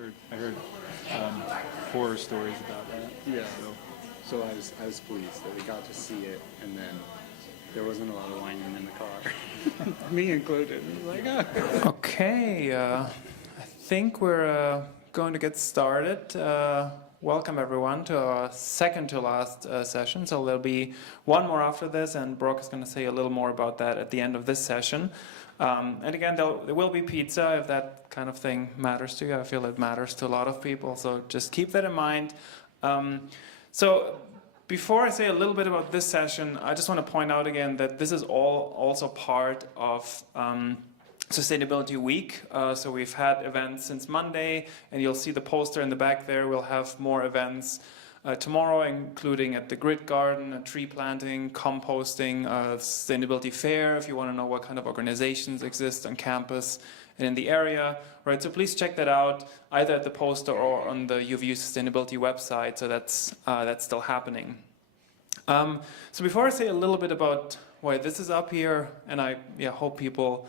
I heard horror stories about that. Yeah. So I was pleased that we got to see it, and then there wasn't a lot of whining in the car, me included. It was like, oh. Okay, I think we're going to get started. Welcome everyone to our second to last session. So there'll be one more after this, and Brooke is going to say a little more about that at the end of this session. And again, there will be pizza if that kind of thing matters to you. I feel it matters to a lot of people, so just keep that in mind. So before I say a little bit about this session, I just want to point out again that this is all also part of Sustainability Week. So we've had events since Monday, and you'll see the poster in the back there. We'll have more events tomorrow, including at the Grid Garden, a tree planting, composting, sustainability fair, if you want to know what kind of organizations exist on campus and in the area. Right, so please check that out, either at the poster or on the UVU Sustainability website. So that's still happening. So before I say a little bit about why this is up here, and I hope people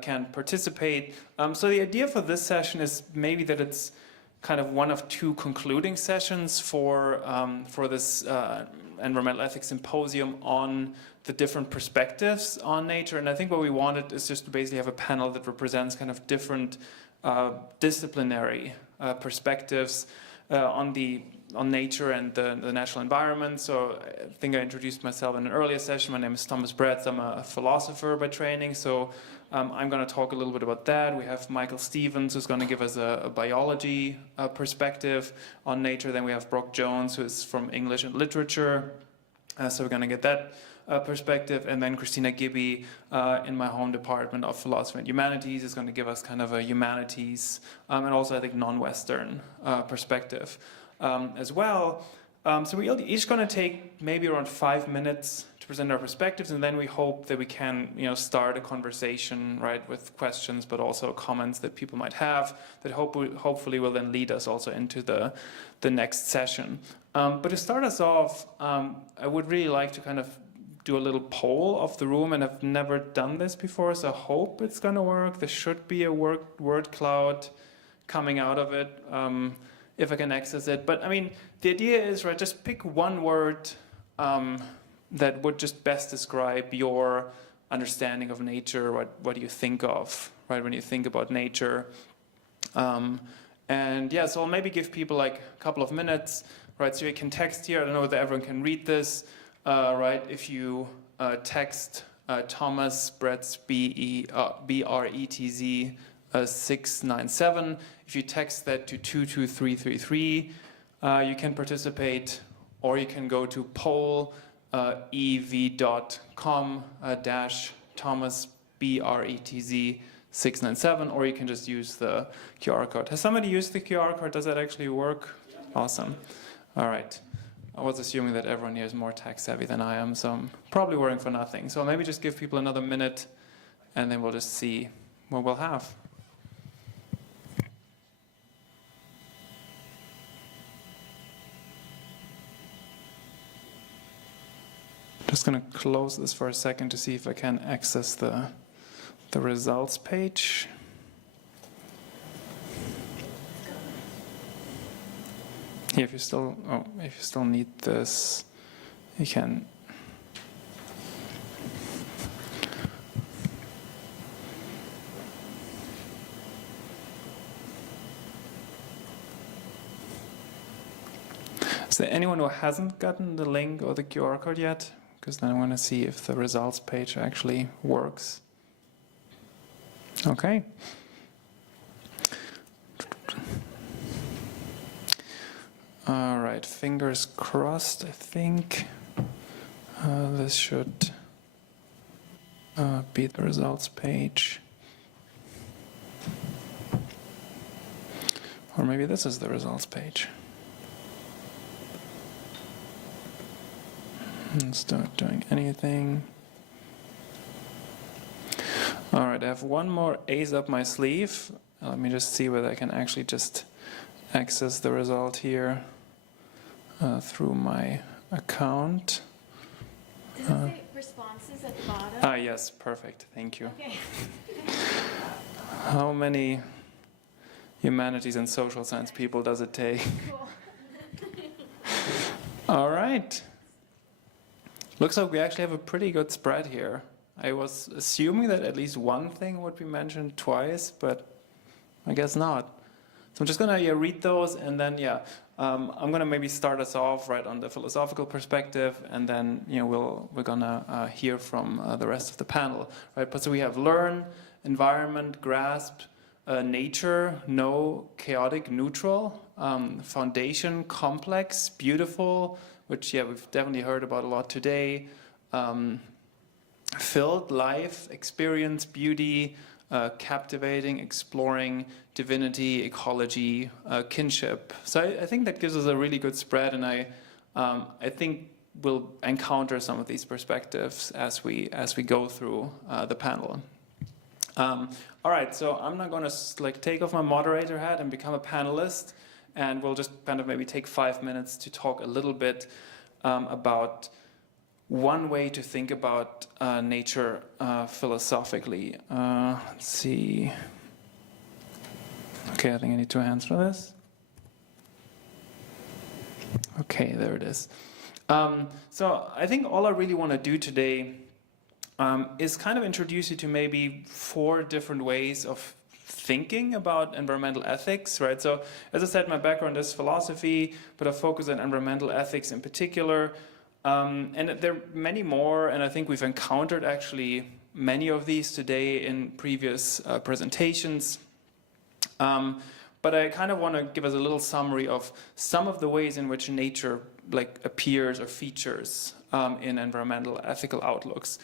can participate. So the idea for this session is maybe that it's kind of one of two concluding sessions for this Environmental Ethics Symposium on the different perspectives on nature. And I think what we wanted is just to basically have a panel that represents kind of different disciplinary perspectives on nature and the natural environment. So I think I introduced myself in an earlier session. My name is Bretz. I'm a philosopher by training. So I'm going to talk a little bit about that. We have Michael Stevens, who's going to give us a biology perspective on nature. Then we have Brooke Jones, who is from English and literature. So we're going to get that perspective. And then Kristina Gibby in my home department of philosophy and humanities is going to give us kind of a humanities and also I think non-Western perspective as well. So we're each going to take maybe around 5 minutes to present our perspectives, and then we hope that we can start a conversation, right, with questions but also comments that people might have that hopefully will then lead us also into the next session. But to start us off, I would really like to kind of do a little poll of the room, and I've never done this before, so I hope it's going to work. There should be a word cloud coming out of it if I can access it. But I mean, the idea is, right, just pick one word that would just best describe your understanding of nature. What do you think of, right, when you think about nature? And yeah, so I'll maybe give people like a couple of minutes, right, so you can text here. I don't know whether everyone can read this. Right, if you text Thomas Bretz, B-R-E-T-Z 697, if you text that to 22333, you can participate, or you can go to pollev.com Thomas Bretz 697, or you can just use the QR code. Has somebody used the QR code? Does that actually work? Awesome. All right. I was assuming that everyone here is more tech savvy than I am, so I'm probably worrying for nothing. So maybe just give people another minute, and then we'll just see what we'll have. Just going to close this for a second to see if I can access the results page. If you still need this, you can. Is there anyone who hasn't gotten the link or the QR code yet? Because then I want to see if the results page actually works. Okay. All right, fingers crossed, I think. This should be the results page. Or maybe this is the results page. It's not doing anything. All right, I have one more ace up my sleeve. Let me just see whether I can actually just access the result here through my account. Does it say responses at the bottom? Yes, perfect. Thank you. Okay. How many? humanities and social science people does it take? Cool. All right. Looks like we actually have a pretty good spread here. I was assuming that at least one thing would be mentioned twice, but I guess not. So I'm just gonna read those, and then I'm gonna maybe start us off right on the philosophical perspective, and then we're gonna hear from the rest of the panel, right? But so we have learn, environment, grasp, nature, know, chaotic, neutral, foundation, complex, beautiful, which we've definitely heard about a lot today, filled, life, experience, beauty, captivating, exploring, divinity, ecology, kinship. So I think that gives us a really good spread, and I think we'll encounter some of these perspectives as we go through the panel. All right, so I'm not going to take off my moderator hat and become a panelist, and we'll just kind of maybe take 5 minutes to talk a little bit about one way to think about nature philosophically. Let's see. Okay, I think I need 2 hands for this. Okay, there it is. So I think all I really want to do today is kind of introduce you to maybe 4 different ways of thinking about environmental ethics, right? So as I said, my background is philosophy, but I focus on environmental ethics in particular. And there are many more, and I think we've encountered actually many of these today in previous presentations. But I kind of want to give us a little summary of some of the ways in which nature appears or features in environmental ethical outlooks.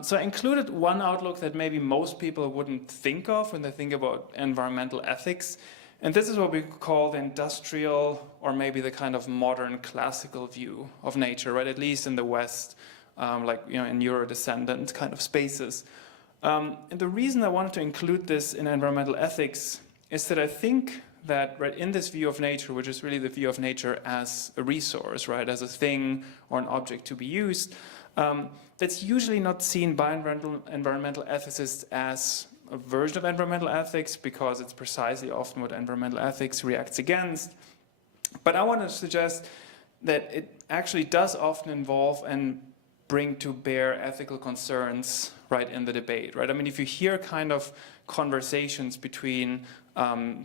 So I included one outlook that maybe most people wouldn't think of when they think about environmental ethics. And this is what we call the industrial, or maybe the kind of modern classical view of nature, right? At least in the West, in Euro-descendant kind of spaces. And the reason I wanted to include this in environmental ethics is that I think that right in this view of nature, which is really the view of nature as a resource, right, as a thing or an object to be used, that's usually not seen by environmental ethicists as a version of environmental ethics, because it's precisely often what environmental ethics reacts against. But I want to suggest that it actually does often involve and bring to bear ethical concerns right in the debate, right? I mean, if you hear kind of conversations between,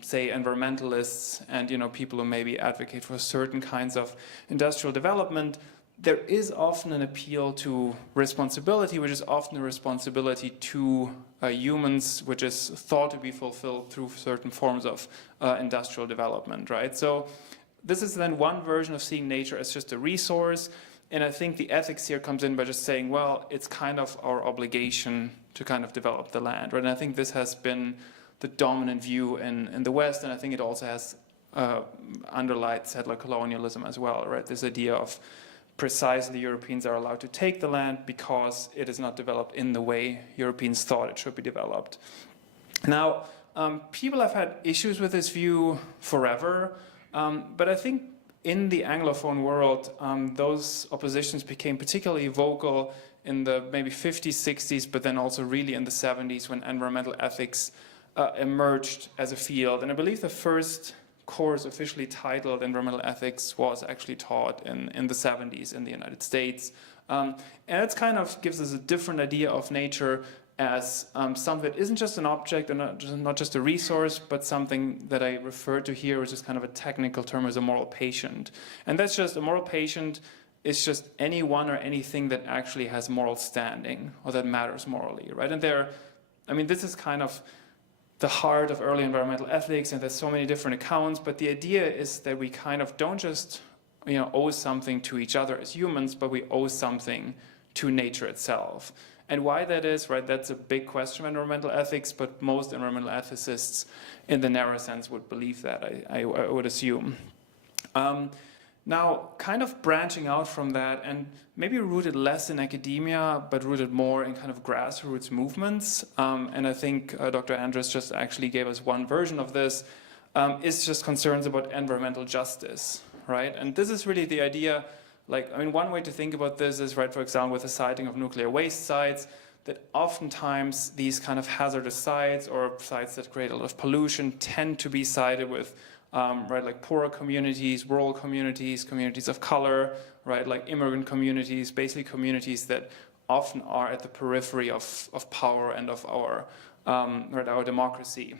say, environmentalists and people who maybe advocate for certain kinds of industrial development, there is often an appeal to responsibility, which is often a responsibility to humans, which is thought to be fulfilled through certain forms of industrial development, right? So this is then one version of seeing nature as just a resource. And I think the ethics here comes in by just saying, well, it's kind of our obligation to kind of develop the land, right? And I think this has been the dominant view in the West, and I think it also has underlied settler colonialism as well, right? This idea of precisely Europeans are allowed to take the land because it is not developed in the way Europeans thought it should be developed. Now, people have had issues with this view forever, but I think in the Anglophone world, those oppositions became particularly vocal in the maybe 50s, 60s, but then also really in the 70s when environmental ethics emerged as a field. And I believe the first course officially titled environmental ethics was actually taught in the 70s in the United States. And it kind of gives us a different idea of nature as something that isn't just an object and not just a resource, but something that I refer to here, which is kind of a technical term, as a moral patient. And that's just a moral patient is just anyone or anything that actually has moral standing or that matters morally, right? And this is kind of the heart of early environmental ethics, and there's so many different accounts, but the idea is that we kind of don't just owe something to each other as humans, but we owe something to nature itself. And why that is, right, that's a big question of environmental ethics, but most environmental ethicists in the narrow sense would believe that, I would assume. Now, kind of branching out from that and maybe rooted less in academia, but rooted more in kind of grassroots movements. And I think Dr. Andres just actually gave us one version of this, is just concerns about environmental justice, right? And this is really the idea, one way to think about this is, right, for example, with the siting of nuclear waste sites, that oftentimes these kind of hazardous sites or sites that create a lot of pollution tend to be sided with right, like poorer communities, rural communities, communities of color, right, like immigrant communities, basically communities that often are at the periphery of power and of our, right, our democracy.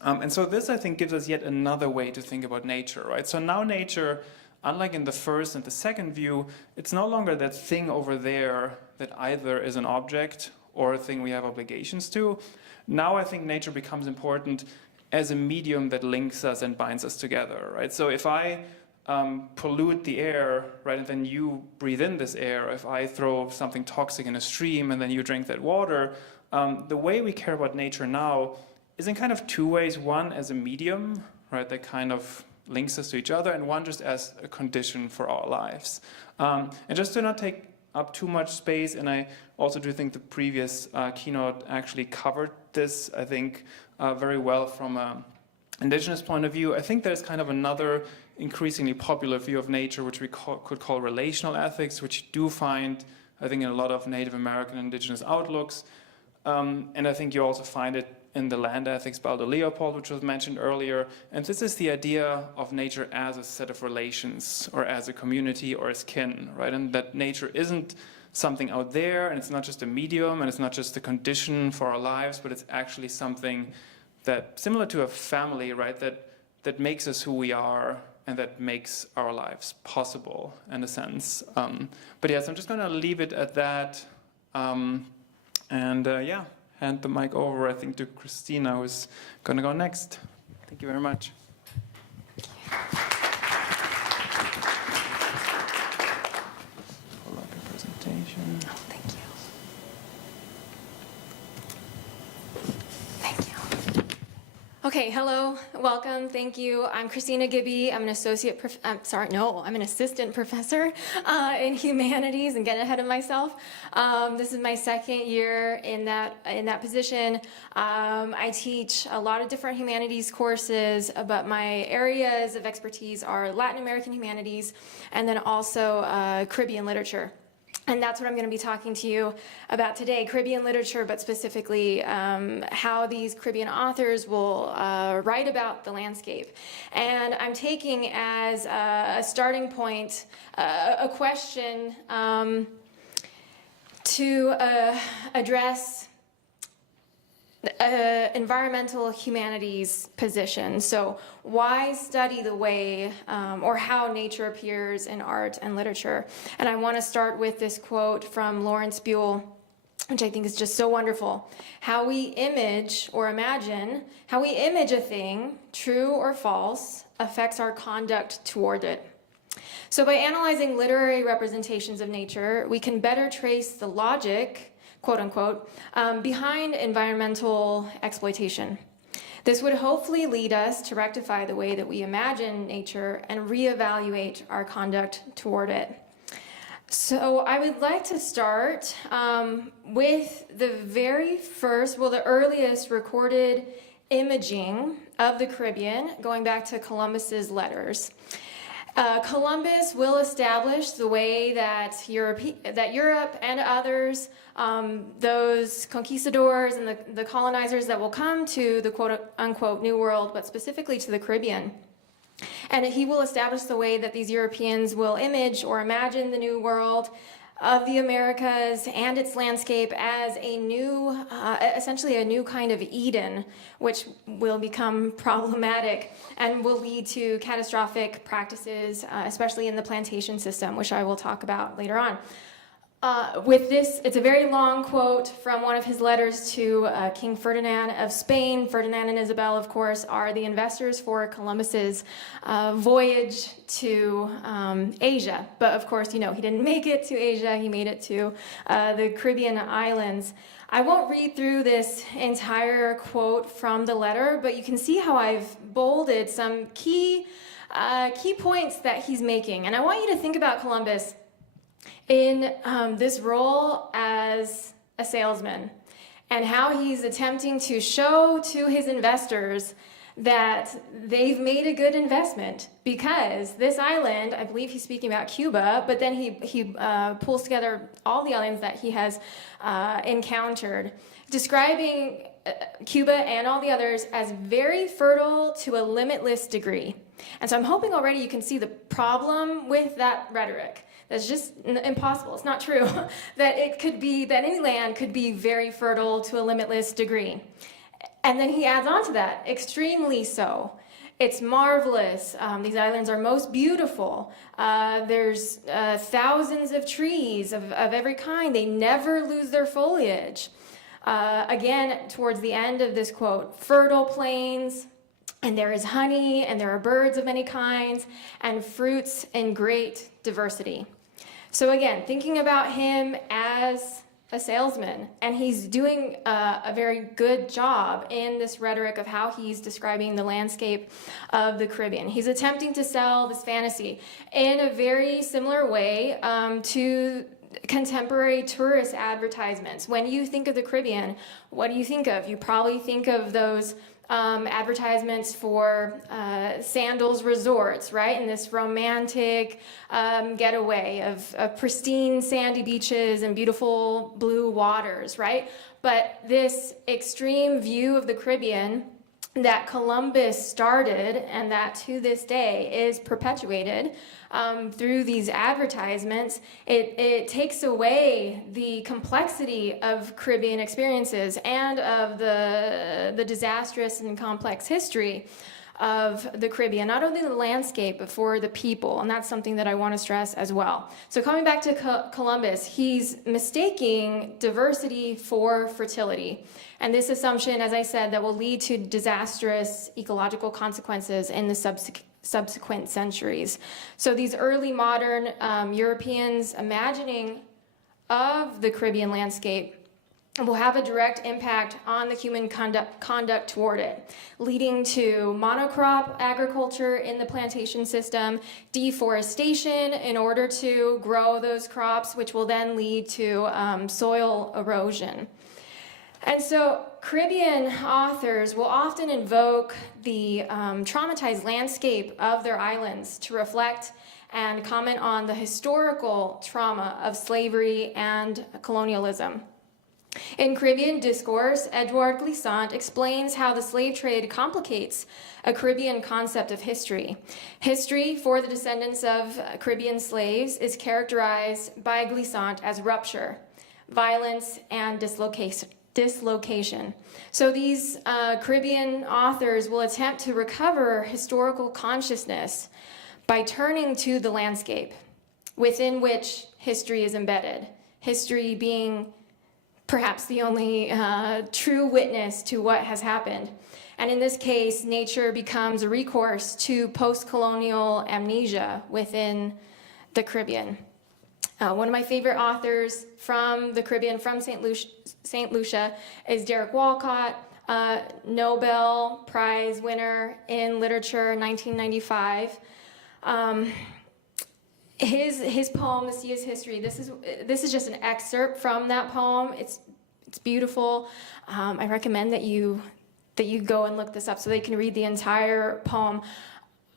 And so this, I think, gives us yet another way to think about nature, right? So now nature, unlike in the first and the second view, it's no longer that thing over there that either is an object or a thing we have obligations to. Now I think nature becomes important as a medium that links us and binds us together, right? So if I pollute the air, right, and then you breathe in this air, if I throw something toxic in a stream and then you drink that water, the way we care about nature now is in kind of two ways. One as a medium, right, that kind of links us to each other, and one just as a condition for our lives. And just to not take up too much space, and I also do think the previous keynote actually covered this, I think, very well from an indigenous point of view. I think there's kind of another increasingly popular view of nature, which we could call relational ethics, which you do find, I think, in a lot of Native American indigenous outlooks. And I think you also find it in the land ethics by Aldo Leopold, which was mentioned earlier. And this is the idea of nature as a set of relations, or as a community, or as kin, right? And that nature isn't something out there, and it's not just a medium, and it's not just a condition for our lives, but it's actually something that, similar to a family, right, that makes us who we are, and that makes our lives possible, in a sense. But yes, I'm just going to leave it at that. Yeah, hand the mic over, I think, to Kristina, who's going to go next. Thank you very much. Pull up your presentation. Oh, thank you. Thank you. Okay, hello, welcome, thank you. I'm Kristina Gibby. I'm an I'm an assistant professor in humanities, and getting ahead of myself. This is my second year in that position. I teach a lot of different humanities courses, but my areas of expertise are Latin American humanities and then also Caribbean literature. And that's what I'm going to be talking to you about today, Caribbean literature, but specifically how these Caribbean authors will write about the landscape. And I'm taking as a starting point a question to address environmental humanities position. So why study the way or how nature appears in art and literature? And I want to start with this quote from Lawrence Buell, which I think is just so wonderful. How we image or imagine, how we image a thing, true or false, affects our conduct toward it. So by analyzing literary representations of nature, we can better trace the logic, quote unquote, behind environmental exploitation. This would hopefully lead us to rectify the way that we imagine nature and reevaluate our conduct toward it. So I would like to start with the very first, the earliest recorded imaging of the Caribbean, going back to Columbus's letters. Columbus will establish the way that Europe and others, those conquistadors and the colonizers that will come to the quote-unquote New World, but specifically to the Caribbean. And he will establish the way that these Europeans will image or imagine the New World of the Americas and its landscape as a new, essentially a new kind of Eden, which will become problematic and will lead to catastrophic practices, especially in the plantation system, which I will talk about later on. With this, it's a very long quote from one of his letters to King Ferdinand of Spain. Ferdinand and Isabel, of course, are the investors for Columbus's voyage to Asia. But of course, you know, he didn't make it to Asia, he made it to the Caribbean islands. I won't read through this entire quote from the letter, but you can see how I've bolded some key points that he's making. And I want you to think about Columbus in this role as a salesman, and how he's attempting to show to his investors that they've made a good investment, because this island, I believe he's speaking about Cuba, but then he pulls together all the islands that he has encountered, describing Cuba and all the others as very fertile to a limitless degree. And so I'm hoping already you can see the problem with that rhetoric. That's just impossible. It's not true. That it could be, that any land could be very fertile to a limitless degree. And then he adds on to that, extremely so. It's marvelous. These islands are most beautiful. There's thousands of trees of every kind. They never lose their foliage. Again, towards the end of this quote, fertile plains, and there is honey, and there are birds of many kinds, and fruits in great diversity. So again, thinking about him as a salesman, and he's doing a very good job in this rhetoric of how he's describing the landscape of the Caribbean. He's attempting to sell this fantasy in a very similar way to contemporary tourist advertisements. When you think of the Caribbean, what do you think of? You probably think of those advertisements for Sandals resorts, right? And this romantic getaway of pristine sandy beaches and beautiful blue waters, right? But this extreme view of the Caribbean that Columbus started, and that to this day is perpetuated through these advertisements, it takes away the complexity of Caribbean experiences and of the disastrous and complex history of the Caribbean, not only the landscape, but for the people. And that's something that I want to stress as well. So coming back to Columbus, he's mistaking diversity for fertility. And this assumption, as I said, that will lead to disastrous ecological consequences in the subsequent centuries. So these early modern Europeans imagining of the Caribbean landscape will have a direct impact on the human conduct toward it, leading to monocrop agriculture in the plantation system, deforestation in order to grow those crops, which will then lead to soil erosion. And so Caribbean authors will often invoke the traumatized landscape of their islands to reflect and comment on the historical trauma of slavery and colonialism. In Caribbean Discourse, Edouard Glissant explains how the slave trade complicates a Caribbean concept of history. History for the descendants of Caribbean slaves is characterized by Glissant as rupture, violence, and dislocation. So these Caribbean authors will attempt to recover historical consciousness by turning to the landscape within which history is embedded, history being perhaps the only true witness to what has happened. And in this case, nature becomes a recourse to post-colonial amnesia within the Caribbean. One of my favorite authors from the Caribbean, from St. Lucia, is Derek Walcott, Nobel Prize winner in literature, 1995. His poem, "The Sea is History." This is just an excerpt from that poem. It's beautiful. I recommend that you go and look this up so they can read the entire poem.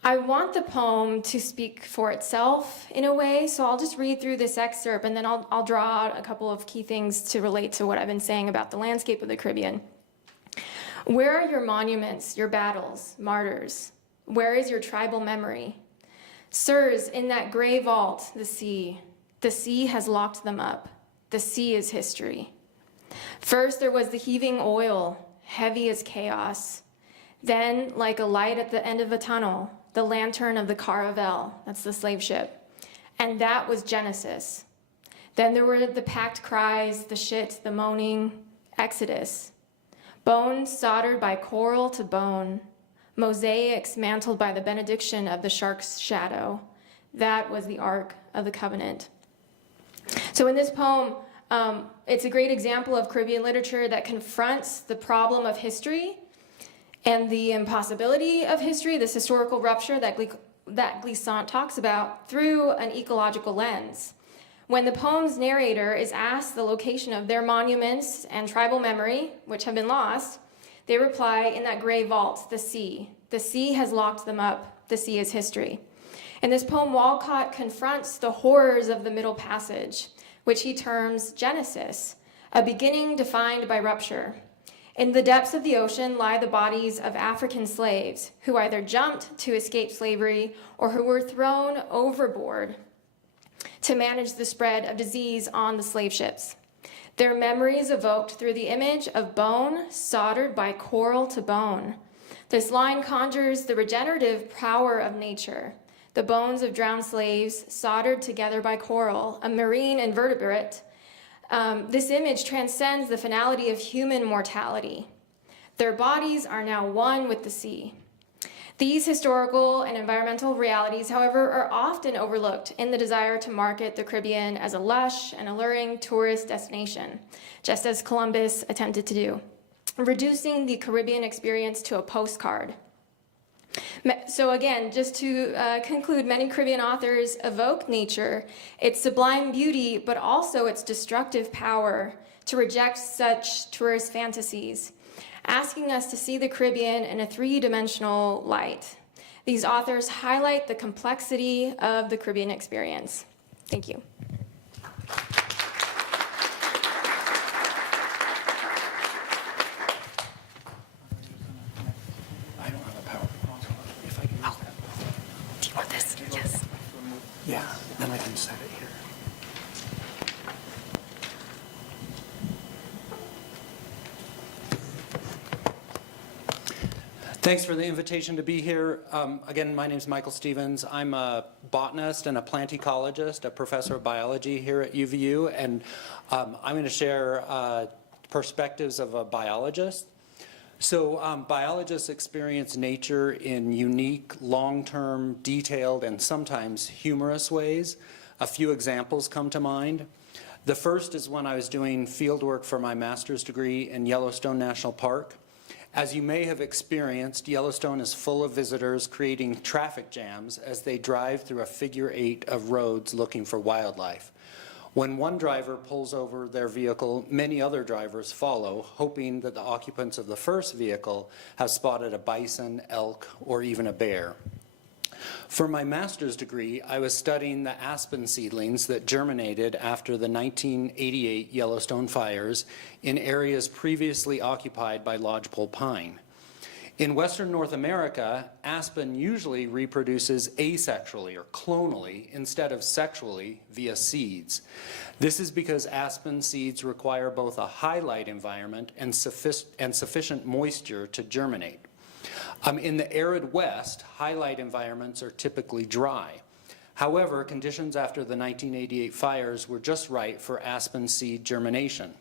I want the poem to speak for itself in a way, so I'll just read through this excerpt and then I'll draw out a couple of key things to relate to what I've been saying about the landscape of the Caribbean. Where are your monuments, your battles, martyrs? Where is your tribal memory? Sirs, in that gray vault, the sea has locked them up. The sea is history. First there was the heaving oil, heavy as chaos. Then, like a light at the end of a tunnel, the lantern of the Caravel, that's the slave ship. And that was Genesis. Then there were the packed cries, the shit, the moaning, Exodus. Bone soldered by coral to bone. Mosaics mantled by the benediction of the shark's shadow. That was the Ark of the Covenant. So in this poem, it's a great example of Caribbean literature that confronts the problem of history and the impossibility of history, this historical rupture that Glissant talks about, through an ecological lens. When the poem's narrator is asked the location of their monuments and tribal memory, which have been lost, They reply, in that gray vault, the sea. The sea has locked them up. The sea is history. In this poem, Walcott confronts the horrors of the Middle Passage, which he terms Genesis, a beginning defined by rupture. In the depths of the ocean lie the bodies of African slaves who either jumped to escape slavery or who were thrown overboard to manage the spread of disease on the slave ships. Their memories evoked through the image of bone soldered by coral to bone. This line conjures the regenerative power of nature. The bones of drowned slaves soldered together by coral, a marine invertebrate. This image transcends the finality of human mortality. Their bodies are now one with the sea. These historical and environmental realities, however, are often overlooked in the desire to market the Caribbean as a lush and alluring tourist destination, just as Columbus attempted to do, reducing the Caribbean experience to a postcard. So again, just to conclude, many Caribbean authors evoke nature, its sublime beauty, but also its destructive power to reject such tourist fantasies, asking us to see the Caribbean in a three-dimensional light. These authors highlight the complexity of the Caribbean experience. Thank you. I don't have a PowerPoint. If I can use that. Do you want this? Yes. Yeah, then I can set it here. Thanks for the invitation to be here. Again, my name is Michael Stevens. I'm a botanist and a plant ecologist, a professor of biology here at UVU, and I'm going to share perspectives of a biologist. So biologists experience nature in unique, long-term, detailed, and sometimes humorous ways. A few examples come to mind. The first is when I was doing field work for my master's degree in Yellowstone National Park. As you may have experienced, Yellowstone is full of visitors creating traffic jams as they drive through a figure-8 of roads looking for wildlife. When one driver pulls over their vehicle, many other drivers follow, hoping that the occupants of the first vehicle have spotted a bison, elk, or even a bear. For my master's degree, I was studying the aspen seedlings that germinated after the 1988 Yellowstone fires in areas previously occupied by lodgepole pine. In Western North America, aspen usually reproduces asexually or clonally instead of sexually via seeds. This is because aspen seeds require both a high light environment and sufficient moisture to germinate. In the arid West, high light environments are typically dry. However, conditions after the 1988 fires were just right for aspen seed germination.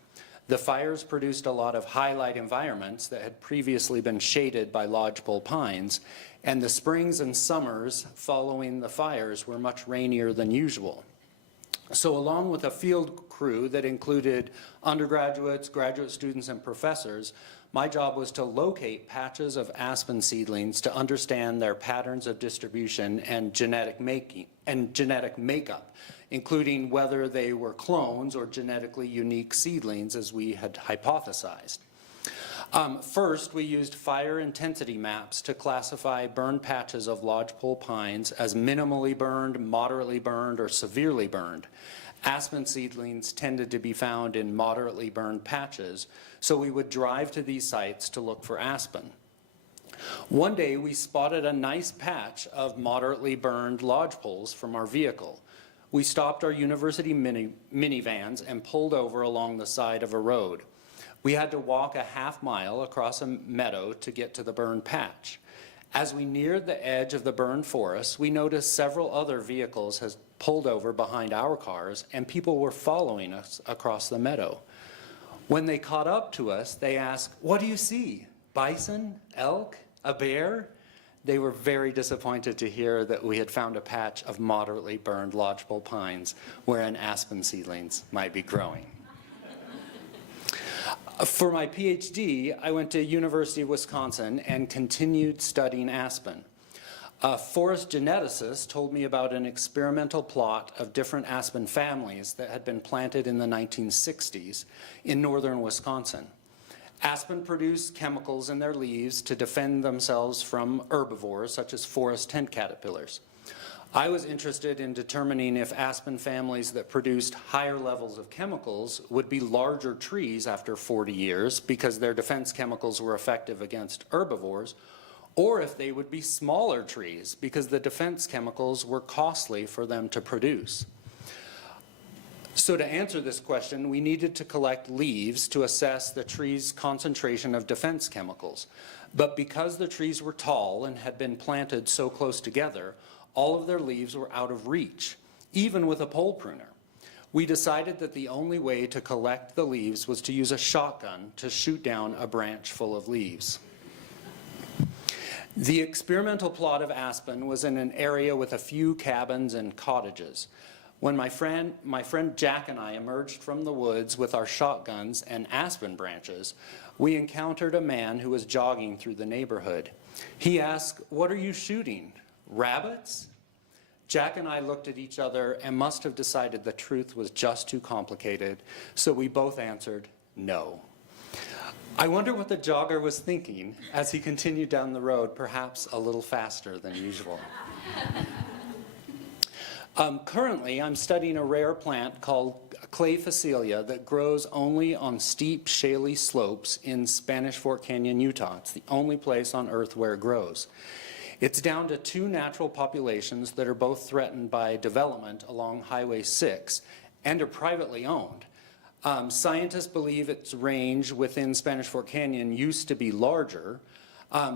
The fires produced a lot of high light environments that had previously been shaded by lodgepole pines, and the springs and summers following the fires were much rainier than usual. So along with a field crew that included undergraduates, graduate students, and professors, my job was to locate patches of aspen seedlings to understand their patterns of distribution and genetic makeup, including whether they were clones or genetically unique seedlings as we had hypothesized. First, we used fire intensity maps to classify burned patches of lodgepole pines as minimally burned, moderately burned, or severely burned. Aspen seedlings tended to be found in moderately burned patches, so we would drive to these sites to look for aspen. One day, we spotted a nice patch of moderately burned lodgepoles from our vehicle. We stopped our university minivans and pulled over along the side of a road. We had to walk a half mile across a meadow to get to the burned patch. As we neared the edge of the burned forest, we noticed several other vehicles had pulled over behind our cars, and people were following us across the meadow. When they caught up to us, they asked, "What do you see? Bison? Elk? A bear?" They were very disappointed to hear that we had found a patch of moderately burned lodgepole pines wherein aspen seedlings might be growing. For my PhD, I went to University of Wisconsin and continued studying aspen. A forest geneticist told me about an experimental plot of different aspen families that had been planted in the 1960s in northern Wisconsin. Aspen produce chemicals in their leaves to defend themselves from herbivores such as forest tent caterpillars. I was interested in determining if aspen families that produced higher levels of chemicals would be larger trees after 40 years because their defense chemicals were effective against herbivores, or if they would be smaller trees because the defense chemicals were costly for them to produce. So to answer this question, we needed to collect leaves to assess the tree's concentration of defense chemicals. But because the trees were tall and had been planted so close together, all of their leaves were out of reach, even with a pole pruner. We decided that the only way to collect the leaves was to use a shotgun to shoot down a branch full of leaves. The experimental plot of aspen was in an area with a few cabins and cottages. When my friend Jack and I emerged from the woods with our shotguns and aspen branches, we encountered a man who was jogging through the neighborhood. He asked, "What are you shooting? Rabbits?" Jack and I looked at each other and must have decided the truth was just too complicated, so we both answered, "No." I wonder what the jogger was thinking as he continued down the road, perhaps a little faster than usual. Currently, I'm studying a rare plant called clay phacelia that grows only on steep, shaly slopes in Spanish Fork Canyon, Utah. It's the only place on Earth where it grows. It's down to 2 natural populations that are both threatened by development along Highway 6 and are privately owned. Scientists believe its range within Spanish Fork Canyon used to be larger.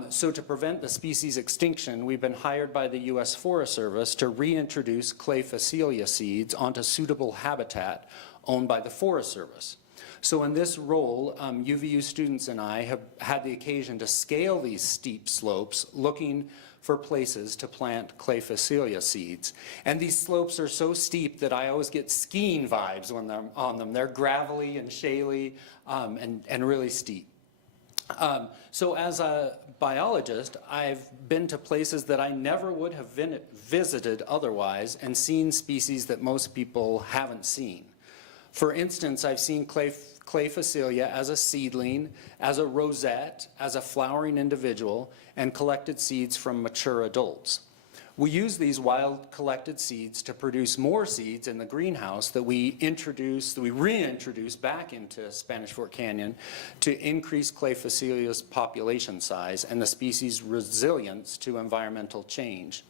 So to prevent the species extinction, we've been hired by the U.S. Forest Service to reintroduce clay phacelia seeds onto suitable habitat owned by the Forest Service. So in this role, UVU students and I have had the occasion to scale these steep slopes looking for places to plant clay phacelia seeds. And these slopes are so steep that I always get skiing vibes when I'm on them. They're gravelly and shaly and really steep. So as a biologist, I've been to places that I never would have visited otherwise and seen species that most people haven't seen. For instance, I've seen clay phacelia as a seedling, as a rosette, as a flowering individual, and collected seeds from mature adults. We use these wild collected seeds to produce more seeds in the greenhouse that we reintroduce back into Spanish Fork Canyon to increase clay phacelia's population size and the species' resilience to environmental change.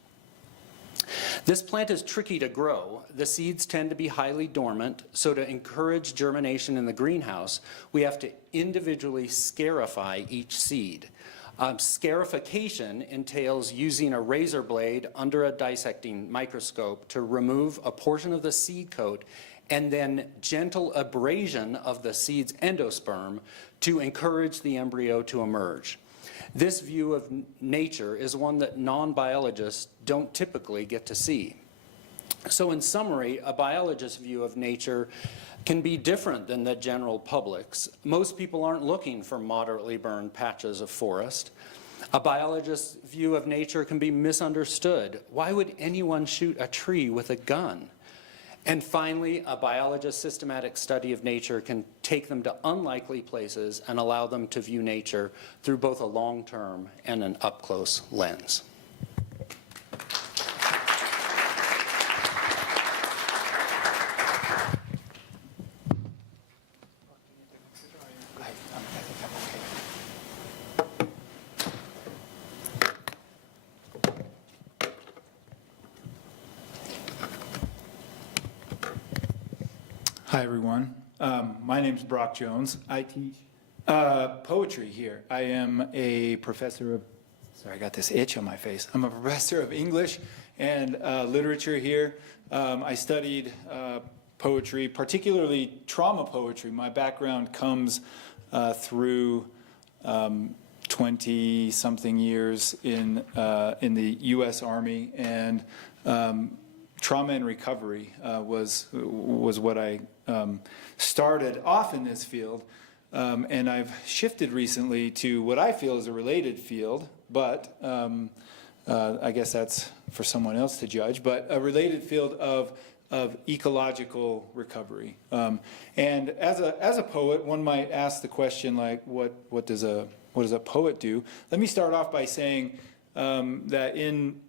This plant is tricky to grow. The seeds tend to be highly dormant, so to encourage germination in the greenhouse, we have to individually scarify each seed. Scarification entails using a razor blade under a dissecting microscope to remove a portion of the seed coat and then gentle abrasion of the seed's endosperm to encourage the embryo to emerge. This view of nature is one that non-biologists don't typically get to see. So in summary, a biologist's view of nature can be different than the general public's. Most people aren't looking for moderately burned patches of forest. A biologist's view of nature can be misunderstood. Why would anyone shoot a tree with a gun? And finally, a biologist's systematic study of nature can take them to unlikely places and allow them to view nature through both a long-term and an up-close lens. Hi, everyone. My name's Brock Jones. I teach poetry here. I am a professor of, sorry, I got this itch on my face. I'm a professor of English and literature here. I studied poetry, particularly trauma poetry. My background comes through 20-something years in the U.S. Army, and trauma and recovery was what I started off in this field, and I've shifted recently to what I feel is a related field, but I guess that's for someone else to judge, but a related field of ecological recovery. And as a poet, one might ask the question, like, what does a poet do? Let me start off by saying that in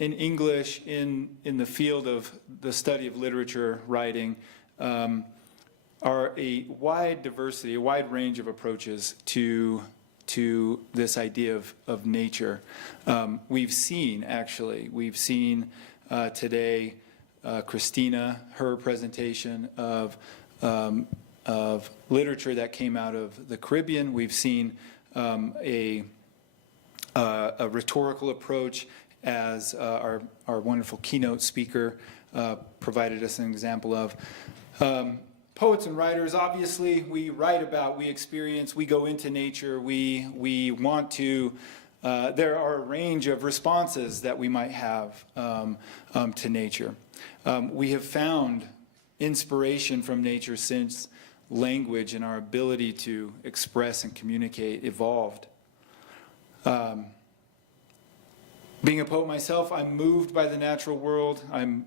English, in the field of the study of literature writing, are a wide diversity, a wide range of approaches to this idea of nature. We've seen today Kristina, her presentation of literature that came out of the Caribbean. We've seen a rhetorical approach, as our wonderful keynote speaker provided us an example of. Poets and writers, obviously, we write about, we experience, we go into nature, we want to, there are a range of responses that we might have to nature. We have found inspiration from nature since language and our ability to express and communicate evolved. Being a poet myself, I'm moved by the natural world. I'm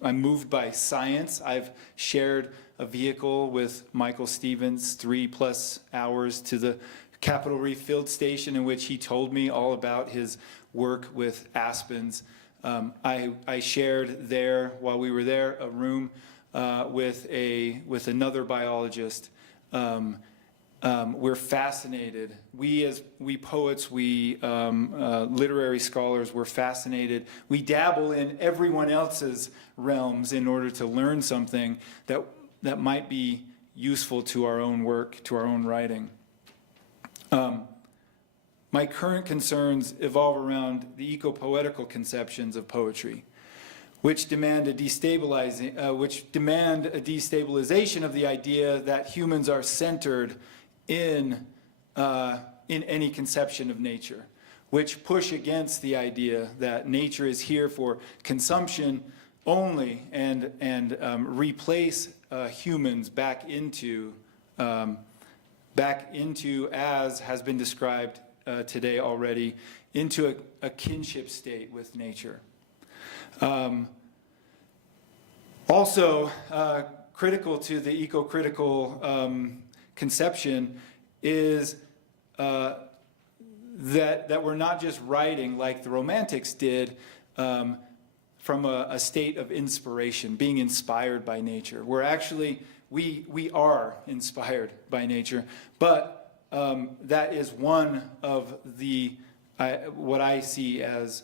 moved by science. I've shared a vehicle with Michael Stevens, 3+ hours to the Capitol Reef Field Station, in which he told me all about his work with aspens. I shared there, while we were there, a room with another biologist. We're fascinated. We poets, literary scholars, we're fascinated. We dabble in everyone else's realms in order to learn something that might be useful to our own work, to our own writing. My current concerns evolve around the eco-poetical conceptions of poetry, which demand a destabilization of the idea that humans are centered in any conception of nature, which push against the idea that nature is here for consumption only, and replace humans back into, as has been described today already, into a kinship state with nature. Also, critical to the eco-critical conception is that we're not just writing like the Romantics did from a state of inspiration, being inspired by nature. We're actually, we are inspired by nature, but that is one of what I see as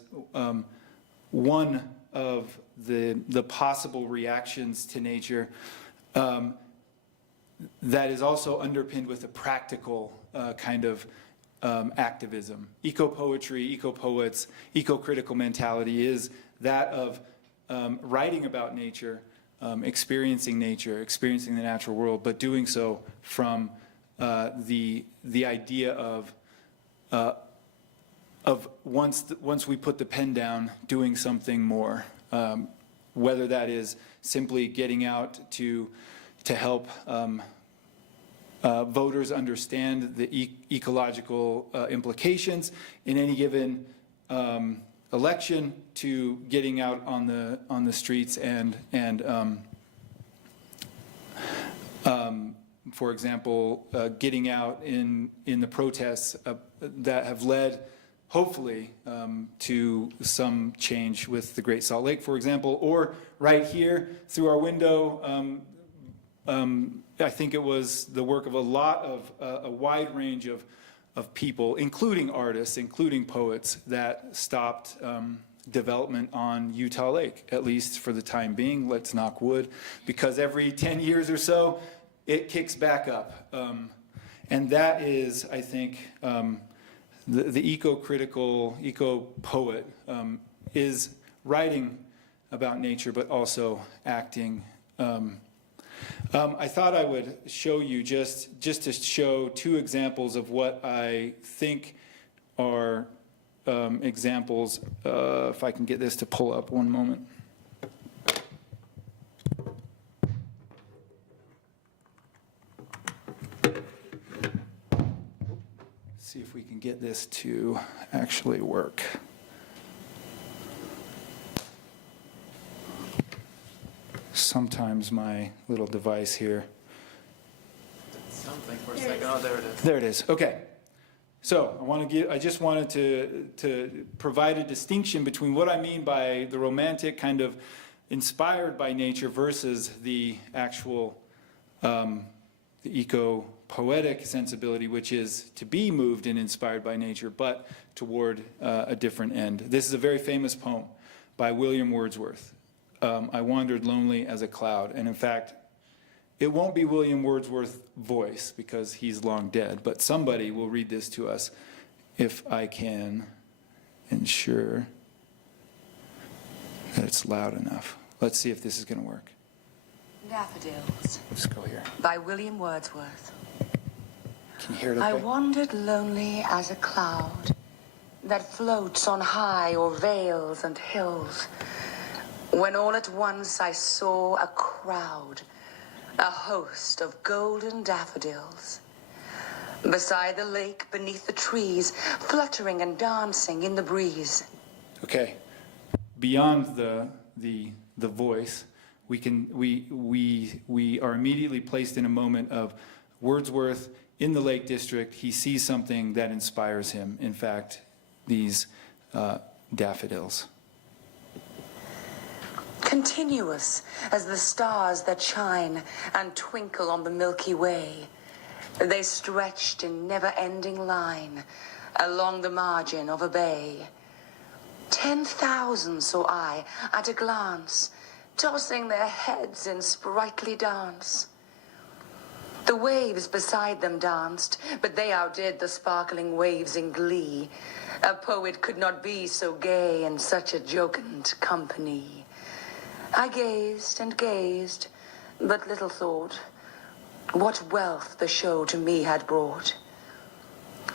one of the possible reactions to nature that is also underpinned with a practical kind of activism. Eco-poetry, eco-poets, eco-critical mentality is that of writing about nature, experiencing the natural world, but doing so from the idea of once we put the pen down, doing something more, whether that is simply getting out to help voters understand the ecological implications in any given election, to getting out on the streets and for example, getting out in the protests that have led, hopefully, to some change with the Great Salt Lake, for example, or right here through our window. I think it was the work of a wide range of people, including artists, including poets, that stopped development on Utah Lake, at least for the time being. Let's knock wood, because every 10 years or so, it kicks back up. And that is, I think, the eco-critical, eco-poet is writing about nature, but also acting. I thought I would show you, just to show two examples of what I think are examples. If I can get this to pull up, one moment. See if we can get this to actually work. sometimes my little device here. Something for a second. Oh, there it is. There it is. Okay. So I just wanted to provide a distinction between what I mean by the romantic kind of inspired by nature versus the actual the eco-poetic sensibility, which is to be moved and inspired by nature, but toward a different end. This is a very famous poem by William Wordsworth. I wandered lonely as a cloud, and in fact, it won't be William Wordsworth's voice because he's long dead, but somebody will read this to us if I can ensure that it's loud enough. Let's see if this is going to work. Daffodils Let's go here. by William Wordsworth. Can you hear it I okay? wandered lonely as a cloud that floats on high o'er vales and hills, when all at once I saw a crowd, a host of golden daffodils, beside the lake, beneath the trees, fluttering and dancing in the breeze. Okay. Beyond the voice, we are immediately placed in a moment of Wordsworth in the Lake District. He sees something that inspires him. In fact, these daffodils. Continuous as the stars that shine and twinkle on the Milky Way, they stretched in never-ending line along the margin of a bay. 10,000 saw I at a glance, tossing their heads in sprightly dance. The waves beside them danced, but they outdid the sparkling waves in glee. A poet could not be so gay in such a jocund company. I gazed and gazed, but little thought what wealth the show to me had brought.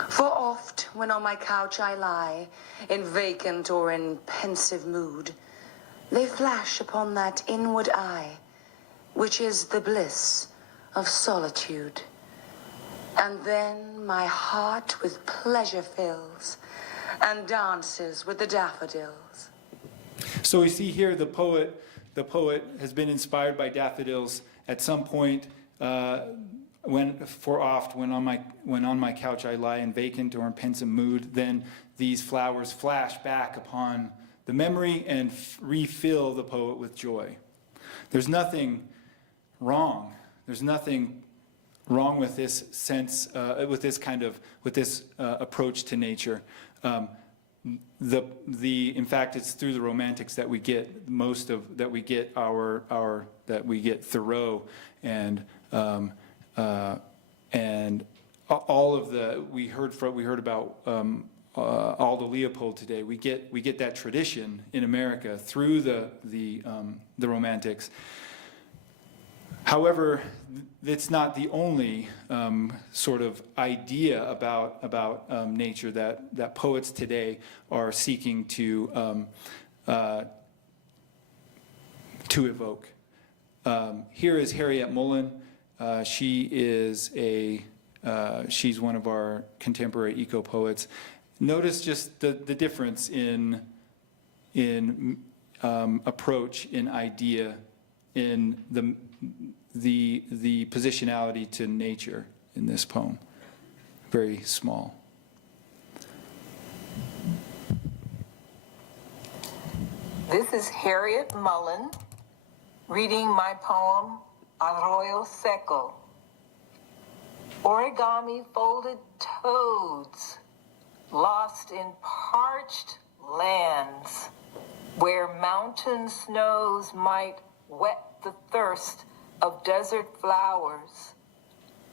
For oft, when on my couch I lie, in vacant or in pensive mood, they flash upon that inward eye, which is the bliss of solitude. And then my heart with pleasure fills, and dances with the daffodils. So we see here the poet has been inspired by daffodils at some point. When on my couch I lie in vacant or in pensive mood, then these flowers flash back upon the memory and refill the poet with joy. There's nothing wrong. There's nothing wrong with this sense, with this approach to nature. In fact, it's through the Romantics that we get Thoreau and all of the we heard about Aldo Leopold today. We get that tradition in America through the Romantics. However, it's not the only sort of idea about nature that poets today are seeking to evoke. Here is Harriet Mullen. She's one of our contemporary eco-poets. Notice just the difference in approach, in idea, in the positionality to nature in this poem. Very small. This is Harriet Mullen reading my poem, Arroyo Seco. Origami folded toads, lost in parched lands, where mountain snows might wet the thirst of desert flowers.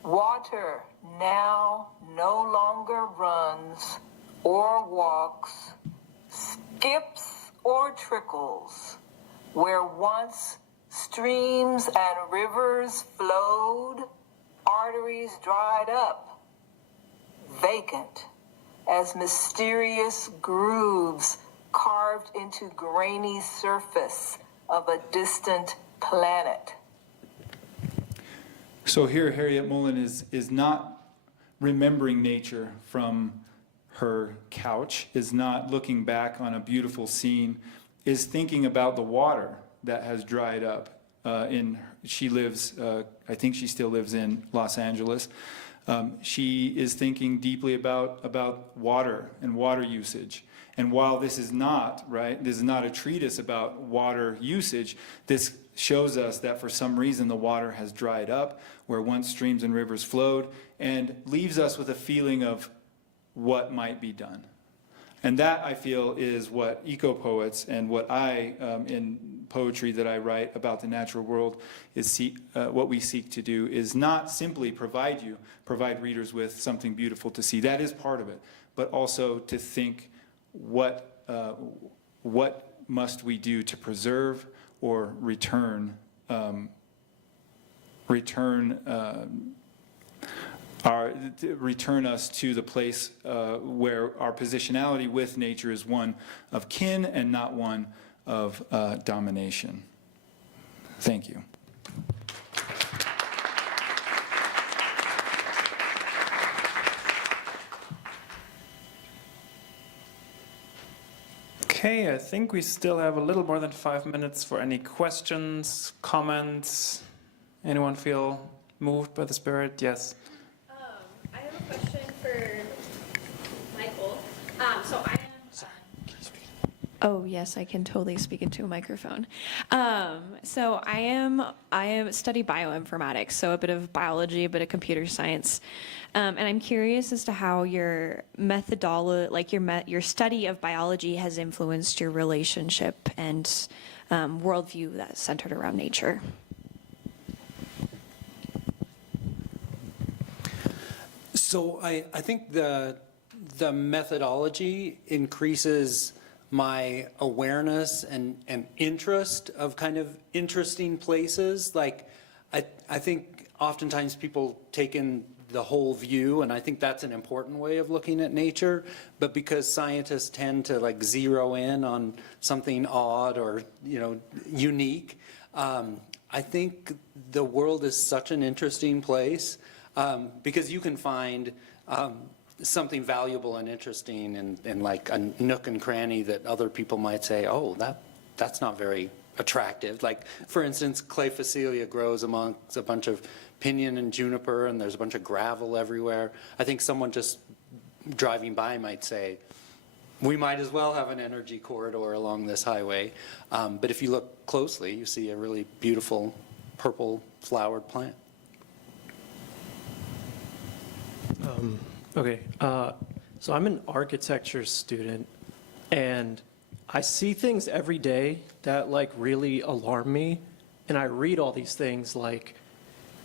Water now no longer runs or walks, skips or trickles, where once streams and rivers flowed, arteries dried up, vacant as mysterious grooves carved into grainy surface of a distant planet. So here Harriet Mullen is not remembering nature from her couch, is not looking back on a beautiful scene, is thinking about the water that has dried up she lives, I think she still lives in Los Angeles. She is thinking deeply about water and water usage. And while this is not, right, this is not a treatise about water usage, this shows us that for some reason the water has dried up where once streams and rivers flowed, and leaves us with a feeling of what might be done. And that, I feel, is what eco-poets and what I, in poetry that I write about the natural world, is what we seek to do is not simply provide readers with something beautiful to see. That is part of it. But also to think what must we do to preserve or return us to the place where our positionality with nature is one of kin and not one of domination. Thank you. Okay, I think we still have a little more than 5 minutes for any questions, comments. Anyone feel moved by the spirit? Yes. I have a question for Michael. So I am. Oh yes, I can totally speak into a microphone. So I study bioinformatics, so a bit of biology, a bit of computer science, and I'm curious as to how your methodology, like your study of biology, has influenced your relationship and worldview that's centered around nature. So I think the methodology increases my awareness and interest of kind of interesting places. Like I think oftentimes people take in the whole view, and I think that's an important way of looking at nature, but because scientists tend to like zero in on something odd or, unique, I think the world is such an interesting place because you can find something valuable and interesting in like a nook and cranny that other people might say, oh, that's not very attractive. Like, for instance, clay phacelia grows amongst a bunch of pinyon and juniper, and there's a bunch of gravel everywhere. I think someone just driving by might say, we might as well have an energy corridor along this highway. But if you look closely, you see a really beautiful purple flowered plant. Okay, so I'm an architecture student, and I see things every day that like really alarm me, and I read all these things like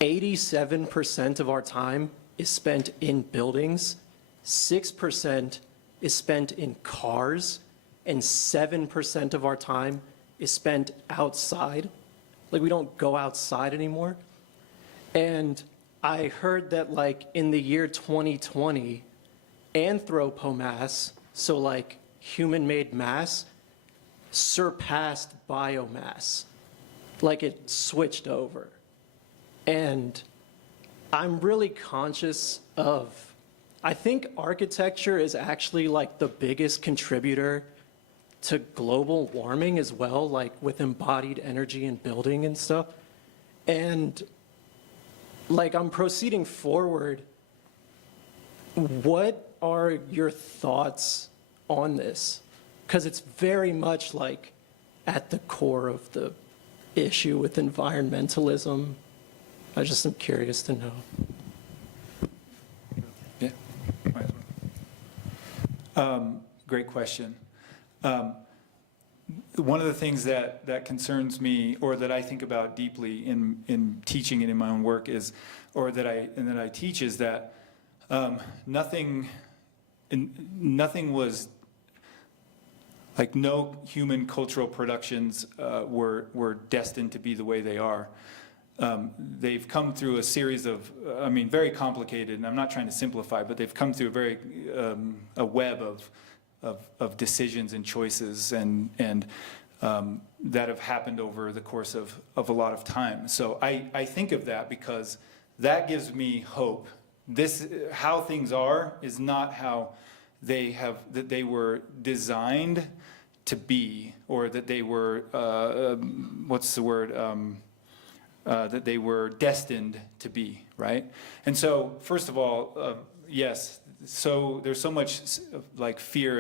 87% of our time is spent in buildings, 6% is spent in cars, and 7% of our time is spent outside. Like, we don't go outside anymore. And I heard that like in the year 2020, anthropomass, so like human-made mass, surpassed biomass. Like, it switched over. And I'm really conscious of, I think architecture is actually like the biggest contributor to global warming as well, like with embodied energy in building and stuff. And like, I'm proceeding forward. What are your thoughts on this? Because it's very much like at the core of the issue with environmentalism. I just am curious to know. Yeah. Great question. One of the things that concerns me, or that I think about deeply in teaching and in my own work is, or that I teach, is that nothing was, like, no human cultural productions were destined to be the way they are. They've come through a series of, very complicated, and I'm not trying to simplify, but they've come through a web of decisions and choices and that have happened over the course of a lot of time. So I think of that because that gives me hope. How things are is not how that they were designed to be, or that they were, what's the word? that they were destined to be, right? And so, first of all, yes, so there's so much like fear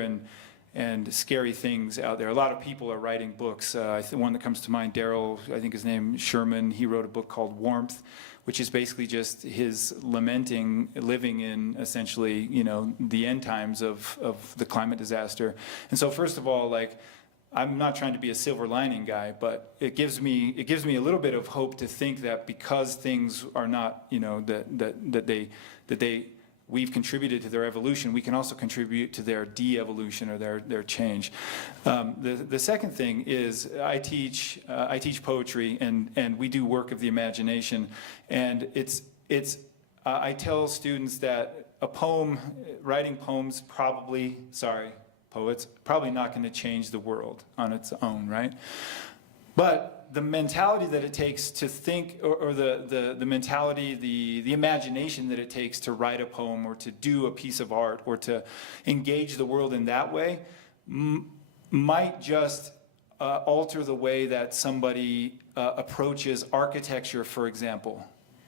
and scary things out there. A lot of people are writing books. One that comes to mind, Daryl, I think his name, Sherman, he wrote a book called Warmth, which is basically just his lamenting, living in essentially, you know, the end times of the climate disaster. And so first of all, like, I'm not trying to be a silver lining guy, but it gives me a little bit of hope to think that because things are not, you know, that we've contributed to their evolution, we can also contribute to their de-evolution or their change. The second thing is I teach poetry and we do work of the imagination, and I tell students that writing poems poets probably not going to change the world on its own, right? But the mentality that it takes to think, or the mentality, the imagination that it takes to write a poem or to do a piece of art or to engage the world in that way might just alter the way that somebody approaches architecture, for example,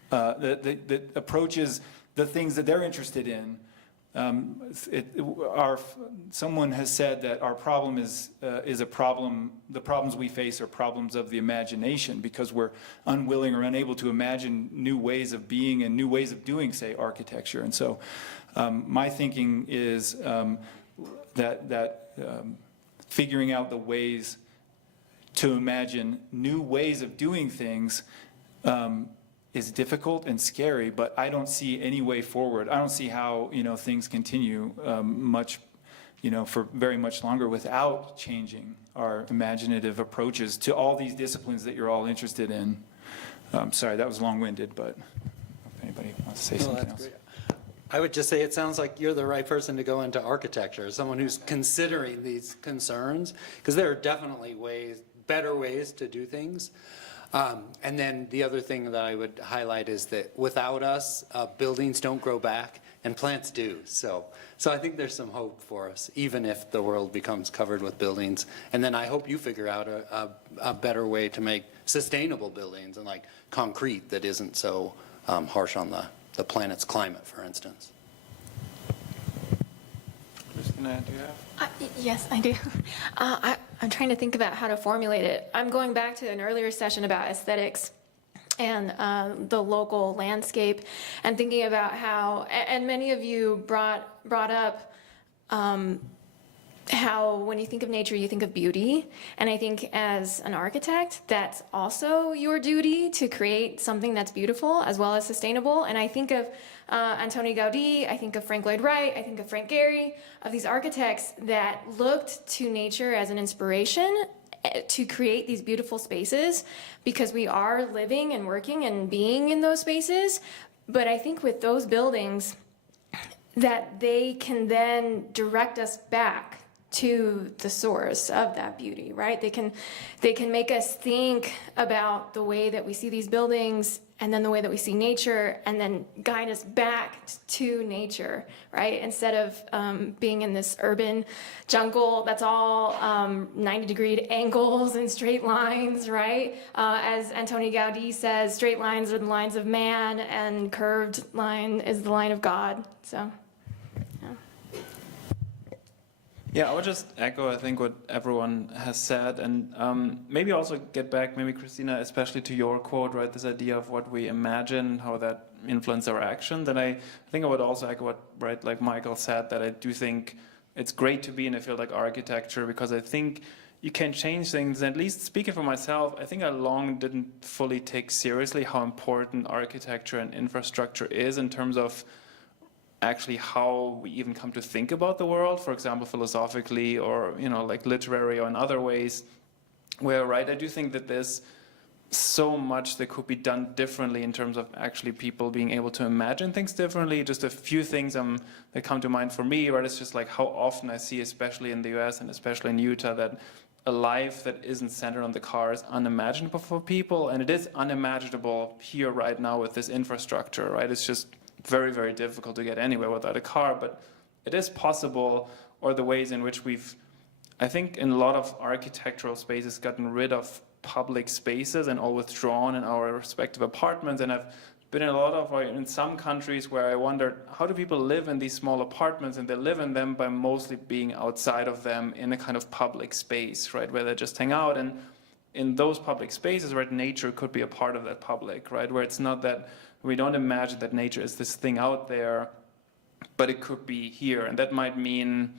that approaches the things that they're interested in. Someone has said that our problem is a problem. The problems we face are problems of the imagination because we're unwilling or unable to imagine new ways of being and new ways of doing, say, architecture. And so, my thinking is that figuring out the ways to imagine new ways of doing things is difficult and scary, but I don't see any way forward. I don't see how, you know, things continue for very much longer without changing our imaginative approaches to all these disciplines that you're all interested in. Sorry, that was long-winded, but if anybody wants to say something else. Great. I would just say it sounds like you're the right person to go into architecture, someone who's considering these concerns, because there are definitely better ways to do things. And then the other thing that I would highlight is that without us, buildings don't grow back and plants do. So I think there's some hope for us, even if the world becomes covered with buildings. And then I hope you figure out a better way to make sustainable buildings and like concrete that isn't so harsh on the planet's climate, for instance. Kristina, do you have? Yes, I do. I'm trying to think about how to formulate it. I'm going back to an earlier session about aesthetics and the local landscape, and thinking about how, and many of you brought up how when you think of nature, you think of beauty. And I think as an architect, that's also your duty to create something that's beautiful as well as sustainable. And I think of Antoni Gaudí, I think of Frank Lloyd Wright, I think of Frank Gehry, of these architects that looked to nature as an inspiration to create these beautiful spaces, because we are living and working and being in those spaces. But I think with those buildings, that they can then direct us back to the source of that beauty, right? They can make us think about the way that we see these buildings and then the way that we see nature, and then guide us back to nature, right? Instead of being in this urban jungle that's all 90-degree angles and straight lines, right? As Antoni Gaudí says, straight lines are the lines of man, and curved line is the line of God. So. Yeah, I would just echo, I think, what everyone has said, and maybe also get back, maybe Kristina, especially to your quote, right, this idea of what we imagine, how that influences our action. Then I think I would also echo what, right, like Michael said, that I do think it's great to be in a field like architecture, because I think you can change things. And at least speaking for myself, I think I long didn't fully take seriously how important architecture and infrastructure is in terms of actually how we even come to think about the world, for example, philosophically or, you know, like literary or in other ways, where, right, I do think that there's so much that could be done differently in terms of actually people being able to imagine things differently. Just a few things that come to mind for me, right? It's just like how often I see, especially in the US and especially in Utah, that a life that isn't centered on the car is unimaginable for people, and it is unimaginable here right now with this infrastructure, right? It's just very, very difficult to get anywhere without a car, but it is possible, or the ways in which we've, I think in a lot of architectural spaces, gotten rid of public spaces and all withdrawn in our respective apartments. And I've been in a lot of, in some countries where I wondered, how do people live in these small apartments? And they live in them by mostly being outside of them in a kind of public space, right, where they just hang out. And in those public spaces, right, nature could be a part of that public, right, where it's not that we don't imagine that nature is this thing out there, but it could be here. And that might mean,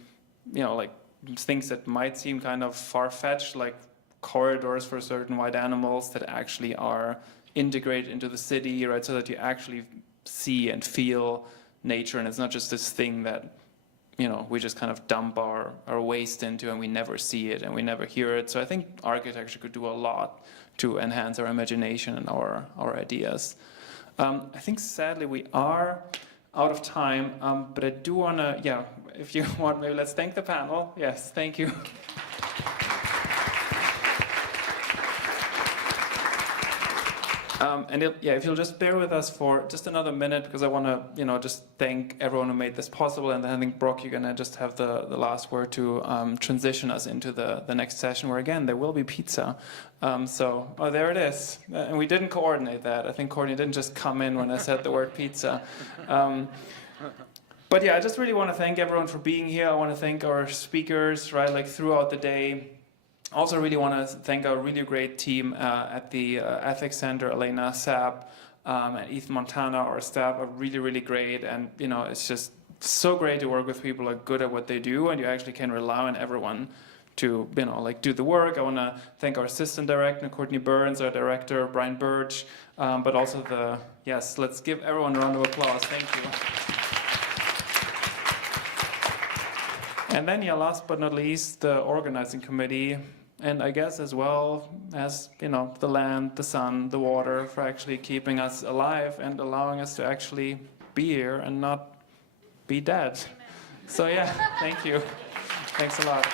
like things that might seem kind of far-fetched, like corridors for certain wild animals that actually are integrated into the city, right, so that you actually see and feel nature, and it's not just this thing that we just kind of dump our waste into and we never see it and we never hear it. So I think architecture could do a lot to enhance our imagination and our ideas. I think sadly we are out of time, but I do want to, if you want, maybe let's thank the panel. Yes, thank you. And if you'll just bear with us for just another minute, because I want to, just thank everyone who made this possible. And then I think, Brock, you're going to just have the last word to transition us into the next session, where, again, there will be pizza. There it is. And we didn't coordinate that. I think Courtney didn't just come in when I said the word pizza. But I just really want to thank everyone for being here. I want to thank our speakers, right, like throughout the day. Also really want to thank our really great team at the Ethics Center, Elena Sapp and Ethan Montana. Our staff are really, really great. And, it's just so great to work with people who are good at what they do, and you actually can rely on everyone to, do the work. I want to thank our assistant director, Courtney Burns, our director, Brian Birch, but also let's give everyone a round of applause. Thank you. And then, last but not least, the organizing committee, and I guess as well as, the land, the sun, the water, for actually keeping us alive and allowing us to actually be here and not be dead. So thank you. Thanks a lot.